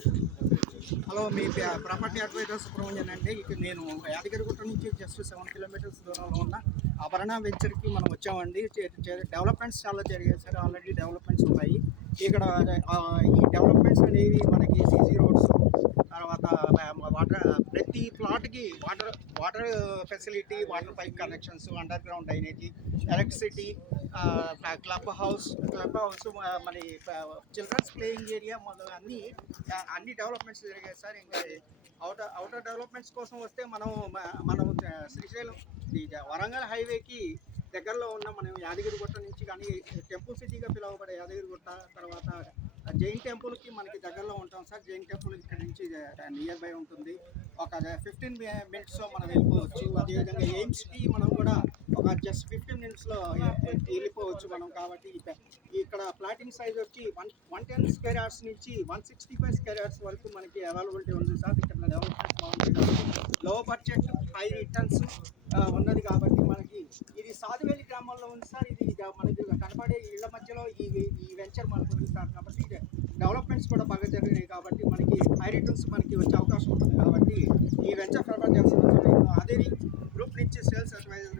Hello, మీ property advisor Subramanian అండి. ఇక నేను యాదగిరిగుట్ట నుంచి జస్ట్ 7 కిలోమీటర్స్ దూరంలో ఉన్న అపర్ణ వెంచర్కి మనం వచ్చామండి. డెవలప్మెంట్స్ చాలా జరిగాయి సార్. ఆల్రెడీ డెవలప్మెంట్స్ ఉన్నాయి ఇక్కడ. ఈ డెవలప్మెంట్స్ అనేవి మనకి సీసీ రోడ్స్, తర్వాత వాటర్, ప్రతి ప్లాట్కి water facility, water pipe connections, underground drainage, electricity, club house, మరి చిల్డ్రన్స్ ప్లేయింగ్ ఏరియా మొదలు అన్ని డెవలప్మెంట్స్ జరిగాయి సార్. ఇంకా అవుటర్ డెవలప్మెంట్స్ కోసం వస్తే మనం శ్రీశైలం వరంగల్ హైవేకి దగ్గరలో ఉన్న మనం యాదగిరిగుట్ట నుంచి కానీ, టెంపుల్ సిటీగా పిలువబడే యాదగిరిగుట్ట, తర్వాత జైన్ టెంపుల్కి మనకి దగ్గరలో ఉంటాం సార్. జైన్ టెంపుల్ ఇక్కడ నుంచి నియర్ బై ఉంటుంది. ఒక 15 మినిట్స్లో మనం వెళ్ళిపోవచ్చు. అదేవిధంగా ఎయిమ్స్కి మనం కూడా ఒక జస్ట్ 15 మినిట్స్లో వెళ్ళిపోవచ్చు మనం. కాబట్టి ఇక్కడ ప్లాటింగ్ సైజ్ వచ్చి 110 స్క్వేర్ యార్డ్స్ నుంచి 165 స్క్వేర్ యార్డ్స్ వరకు మనకి అవైలబిలిటీ ఉంది సార్. ఇక్కడ డెవలప్మెంట్స్ బాగుంటుంది. లో బడ్జెట్, హై రిటర్న్స్ ఉన్నది కాబట్టి మనకి ఇది సాధువేలి గ్రామంలో ఉంది సార్. ఇది మనకి కనపడే ఇళ్ల మధ్యలో ఈ వెంచర్ మనకు ఉంది సార్. కాబట్టి డెవలప్మెంట్స్ కూడా బాగా జరిగినాయి కాబట్టి మనకి హై రిటర్న్స్ మనకి వచ్చే అవకాశం ఉంటుంది. కాబట్టి ఈ వెంచర్ ప్రిఫర్ చేస్తున్నాను. నేను అదే గ్రూప్ నుంచి సేల్స్ అడ్వైజర్